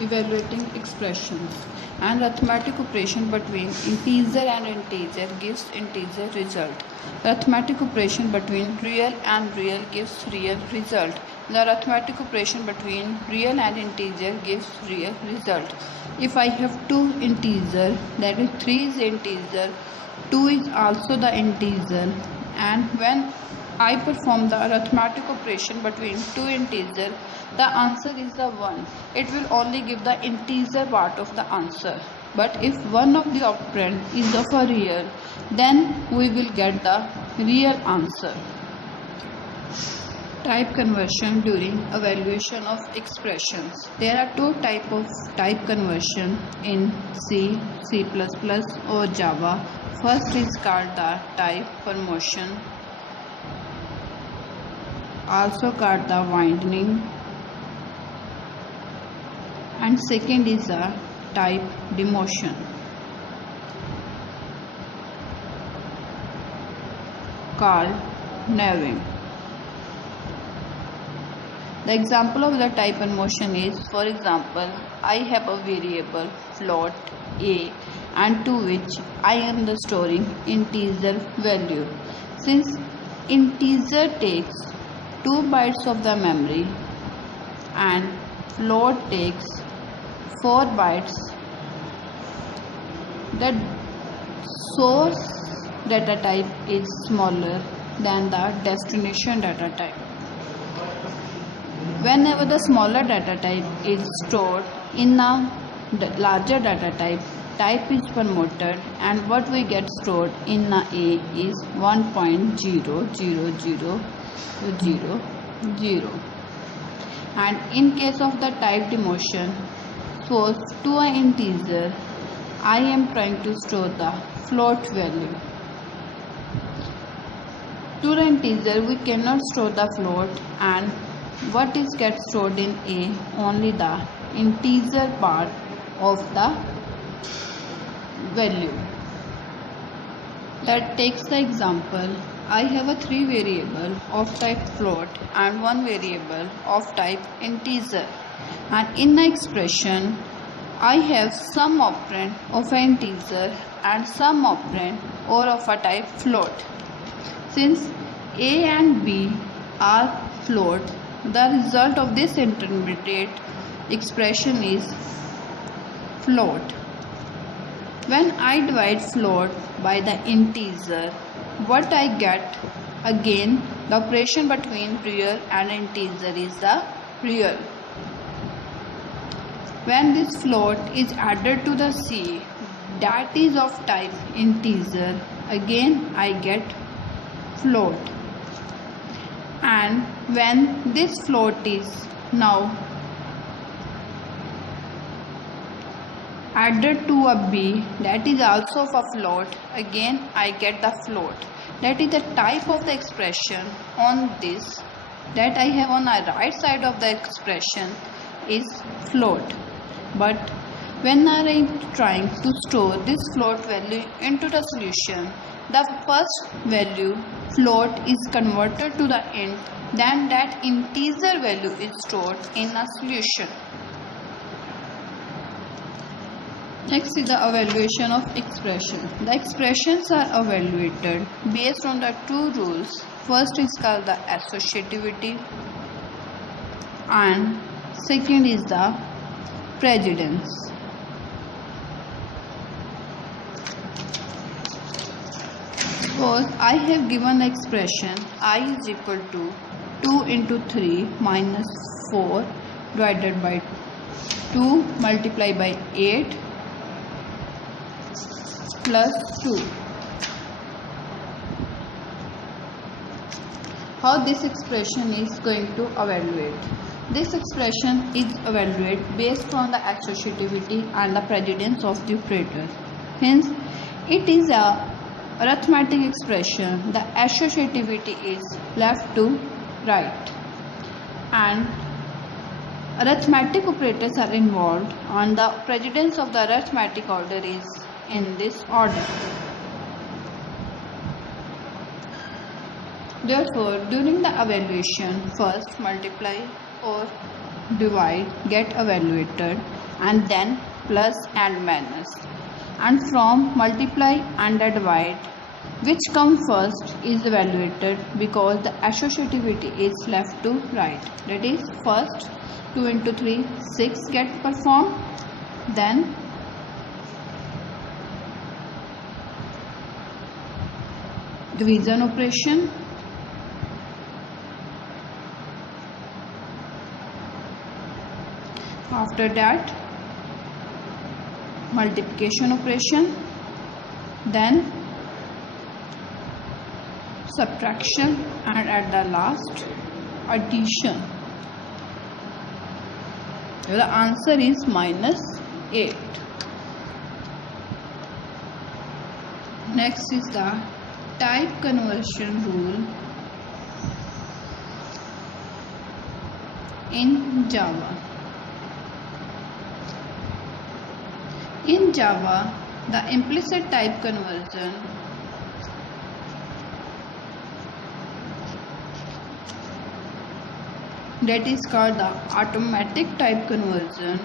Evaluating expressions. An arithmetic operation between integer and integer gives integer result. The arithmetic operation between real and real gives real result. The arithmetic operation between real and integer gives real result. If I have two integer, that is 3 is integer, 2 is also the integer, and when I perform the arithmetic operation between two integers, the answer is the 1. It will only give the integer part of the answer. But if one of the operand is of a real, then we will get the real answer. Type conversion during evaluation of expressions. There are two types of type conversion in C, C++ or Java. First is called the type conversion, also called the winding, and second is the type demotion. Called narrowing. The example of the type conversion is, for example, I have a variable float a and to which I am the storing integer value. Since integer takes 2 bytes of the memory and float takes 4 bytes, the source data type is smaller than the destination data type. Whenever the smaller data type is stored in a larger data type is promoted, and what we get stored in a is 1.00000. And in case of the type demotion, suppose to an integer, I am trying to store the float value. To the integer, we cannot store the float, and what is get stored in A? Only the integer part of the value. That takes the example. I have a 3 variable of type float and 1 variable of type integer, and in the expression I have some operand of an integer and some operand or of a type float. Since A and B are float, the result of this intermediate expression is float. When I divide float by the integer, what I get? Again, the operation between real and integer is the real. When this float is added to the C, that is of type integer, again I get float. And when this float is now added to a B, that is also of a float, again I get the float. That is the type of the expression on this that I have on the right side of the expression is float. But when I am trying to store this float value into the solution, the first value float is converted to the int, then that integer value is stored in a solution. Next is the evaluation of expression. The expressions are evaluated based on the two rules. First is called the associativity, and second is the precedence. Suppose I have given the expression I is equal to 2 into 3 minus 4 divided by 2 multiplied by 8 plus 2. How this expression is going to evaluate? This expression is evaluated based on the associativity and the precedence of the operator. Hence, it is a arithmetic expression. The associativity is left to right, and arithmetic operators are involved, and the precedence of the arithmetic order is in this order. Therefore, during the evaluation, first multiply or divide get evaluated, and then plus and minus, and from multiply and divide, which come first is evaluated because the associativity is left to right. That is, first 2 into 3 6 get performed, then division operation, after that multiplication operation, then subtraction, and at the last addition. The answer is -8. Next is the type conversion rule in Java. In Java, the implicit type conversion that is called the automatic type conversion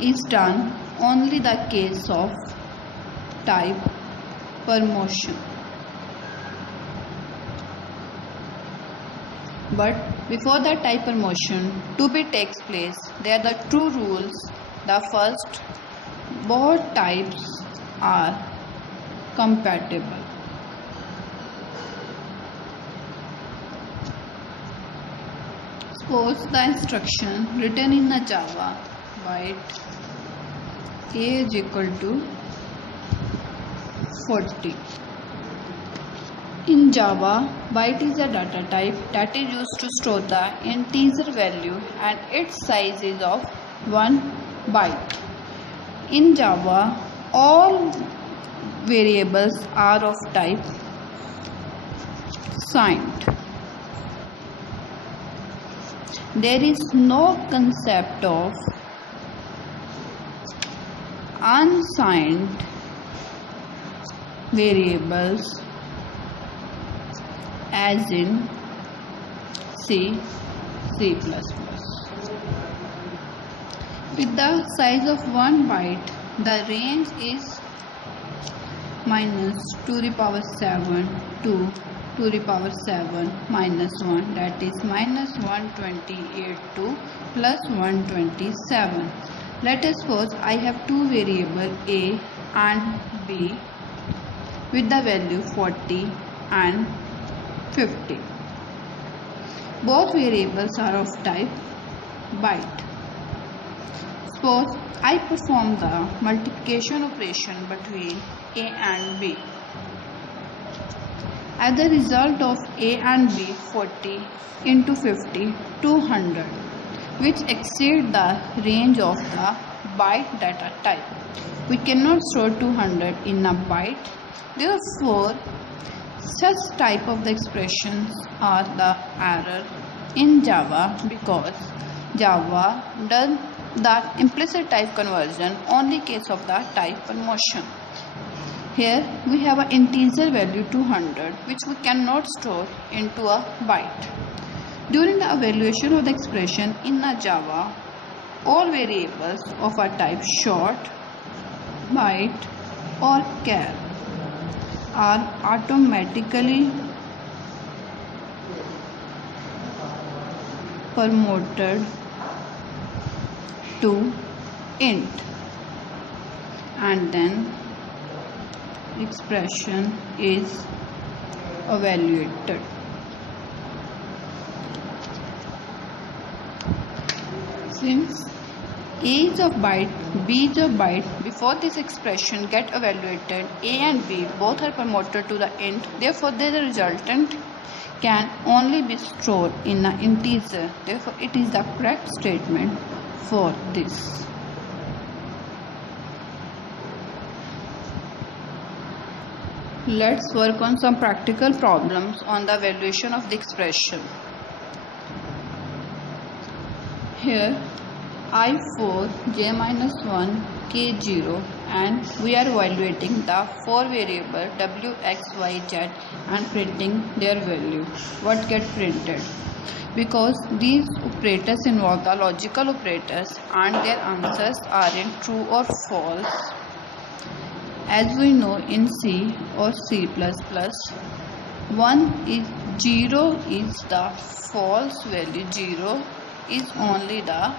is done only the case of type promotion. But before the type promotion to be takes place, there are the two rules. The first, both types are compatible. Suppose the instruction written in the Java byte a is equal to 40. In Java, byte is a data type that is used to store the integer value and its size is of 1 byte. In Java, all variables are of type signed. There is no concept of unsigned variables as in C++. With the size of 1 byte, the range is -2 to the power 7 to 2 to the power 7 minus 1, that is -128 to +127. Let us suppose I have two variables A and B with the value 40 and 50. Both variables are of type byte. Suppose I perform the multiplication operation between A and B. As the result of A and B, 40 into 50, 200, which exceed the range of the byte data type. We cannot store 200 in a byte. Therefore, such type of the expressions are the error in Java, because Java does the implicit type conversion only case of the type promotion. Here we have an integer value 200 which we cannot store into a byte. During the evaluation of the expression in a Java, all variables of a type short, byte or char are automatically promoted to int, and then expression is evaluated. Since A is of byte, B is of byte, before this expression get evaluated, A and B both are promoted to the int. Therefore, the resultant can only be stored in an integer. Therefore, it is the correct statement for this. Let's work on some practical problems on the evaluation of the expression. Here I4 j-1 k0 and we are evaluating the 4 variable w, x, y, z and printing their value. What get printed? Because these operators involve the logical operators and their answers are in true or false. As we know in C or C++, 1 is 0 is the false value, 0 is only the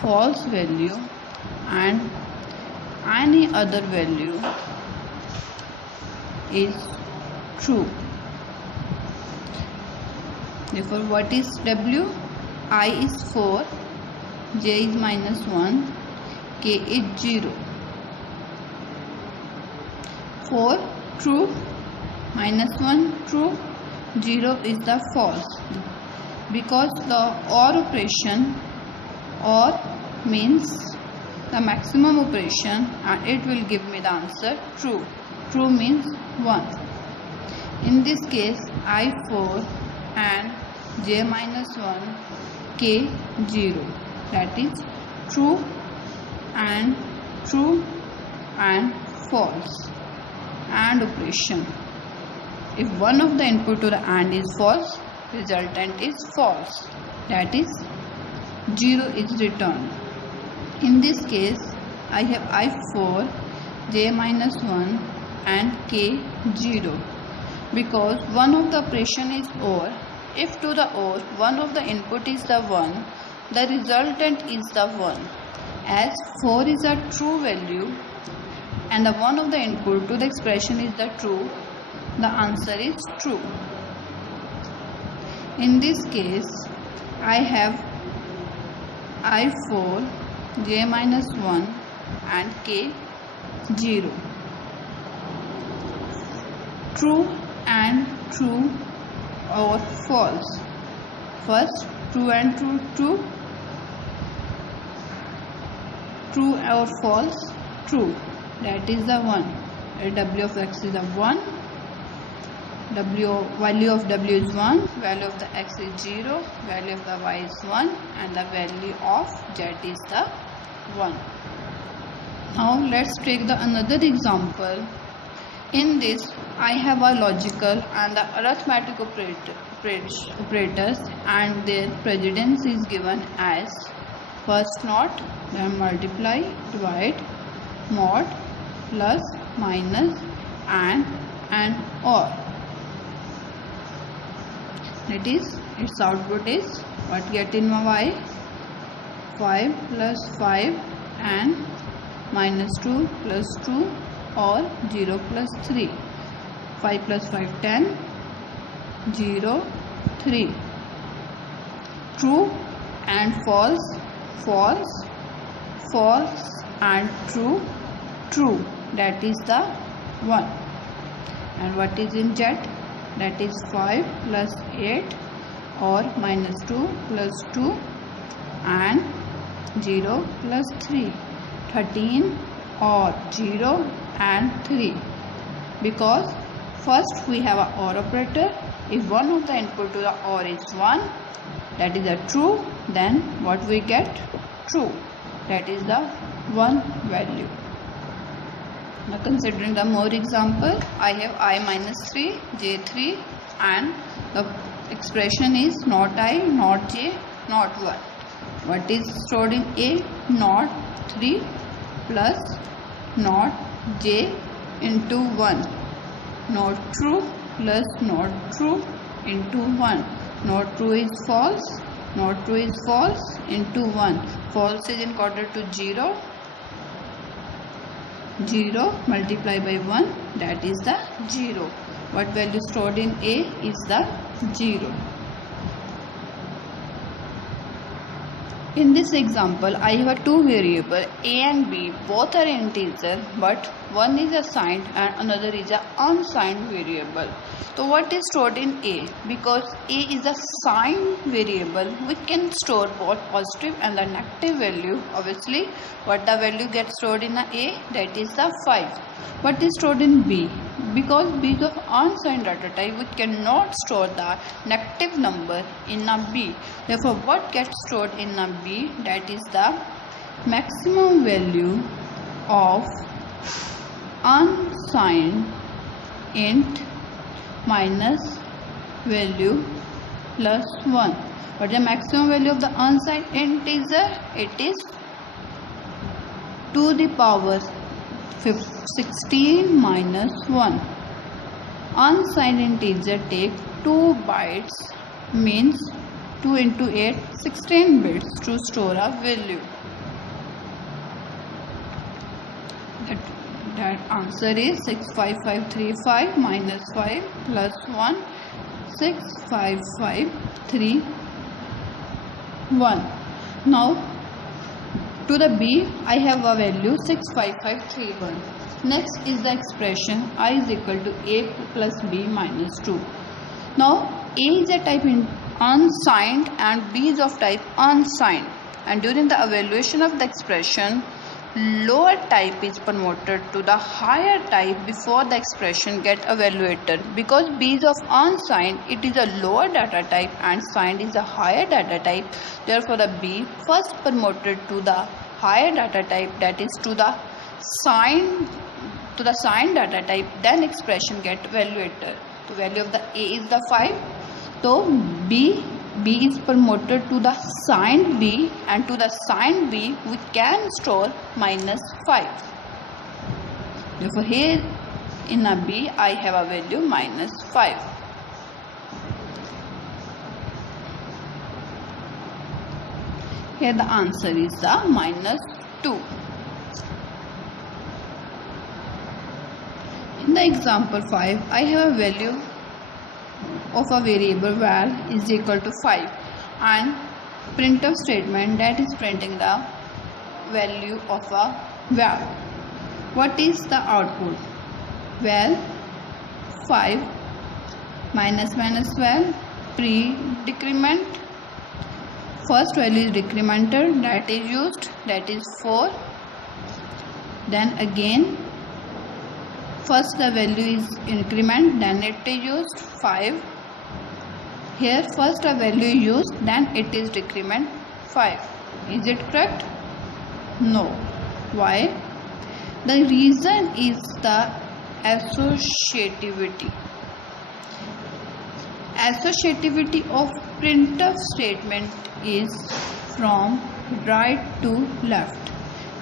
false value and any other value is true. Therefore, what is W? I is 4, J is -1, K is 0. 4 true, -1 true, 0 is the false. Because the OR operation, OR means the maximum operation and it will give me the answer true. True means 1. In this case, I4 and J -1, K 0. That is true and false. AND operation. If one of the input to the AND is false, resultant is false. That is 0 is returned. In this case, I have I4, J -1 and K 0. Because one of the operation is OR. If to the OR, one of the input is the 1, the resultant is the 1. As 4 is a true value and the one of the input to the expression is the true, the answer is true. In this case, I have I4, J -1 and K 0. True and true or false. First, true and true. True or false? True. That is the 1. W of x is a 1. Value of w is 1. Value of the x is 0. Value of the y is 1. And the value of z is the 1. Now let's take the another example. In this, I have a logical and the arithmetic operators and their precedence is given as first not, then multiply, divide, mod, plus, minus, and or. That is, its output is what get in my y? 5 plus 5 and -2 plus 2 or 0 plus 3. 5 plus 5 10, 0 3. True and false, false, false and true, true. That is the 1. And what is in Z? That is 5 plus 8 or -2 plus 2 and 0 plus 3. 13 or 0 and 3. Because first we have an OR operator. If one of the input to the OR is 1, that is a true, then what we get? True. That is the 1 value. Now considering the more example, I have I -3, J3 and the expression is not I, not J, not 1. What is stored in A? Not 3 plus not J into 1. Not true plus not true into 1. Not true is false. Not true is false into 1. False is equal to 0. 0 multiplied by 1, that is the 0. What value stored in A is the 0. In this example, I have two variables A and B. Both are integer, but one is assigned and another is an unsigned variable. So what is stored in A? Because A is a signed variable, we can store both positive and the negative value. Obviously, what the value gets stored in A? That is the 5. What is stored in B? Because B is of unsigned data type, we cannot store the negative number in a B. Therefore, what gets stored in a B? That is the maximum value of unsigned int minus value plus 1. What is the maximum value of the unsigned integer? It is to the power 16 minus 1. Unsigned integer take 2 bytes, means 2 into 8, 16 bits to store a value. That answer is 65535 minus 5 plus 1, 65531. Now to the B, I have a value 65531. Next is the expression I is equal to A plus B minus 2. Now A is a type in unsigned and B is of type unsigned, and during the evaluation of the expression, lower type is promoted to the higher type before the expression get evaluated. Because B is of unsigned, it is a lower data type and signed is a higher data type. Therefore the B first promoted to the higher data type, that is to the signed data type, then expression get evaluated. The value of the A is the 5. So B is promoted to the signed B, and to the signed B we can store minus 5. Therefore here in a B I have a value minus 5. Here the answer is the minus 2. In the example 5, I have a value of a variable val is equal to 5 and printf statement that is printing the value of a val. What is the output? Val 5 minus val pre-decrement. First value is decremented, that is used, that is 4. Then again first the value is increment, then it is used 5. Here first a value is used, then it is decrement 5. Is it correct? No. Why? The reason is the associativity. Associativity of printf statement is from right to left.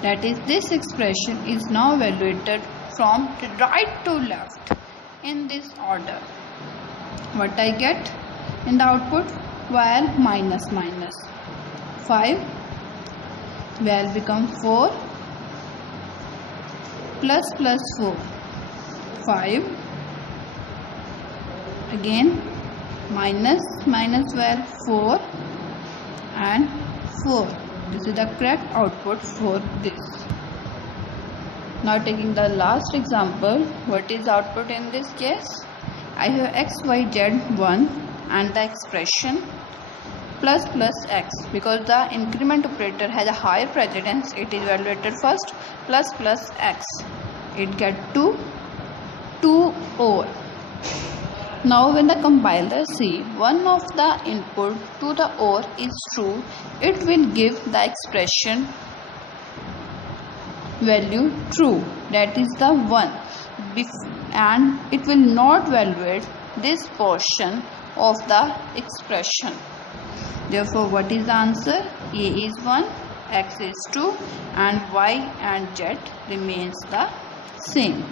That is, this expression is now evaluated from right to left in this order. What I get in the output? Val minus 5, val become 4, plus 4, 5, again minus val 4 and 4. This is the correct output for this. Now taking the last example, what is output in this case? I have x, y, z 1 and the expression plus x. Because the increment operator has a higher precedence, it is evaluated first. Plus x. It get 2 OR. Now when the compiler see one of the input to the OR is true, it will give the expression value true, that is the 1, and it will not evaluate this portion of the expression. Therefore what is the answer? A is 1, x is 2 and y and z remains the same.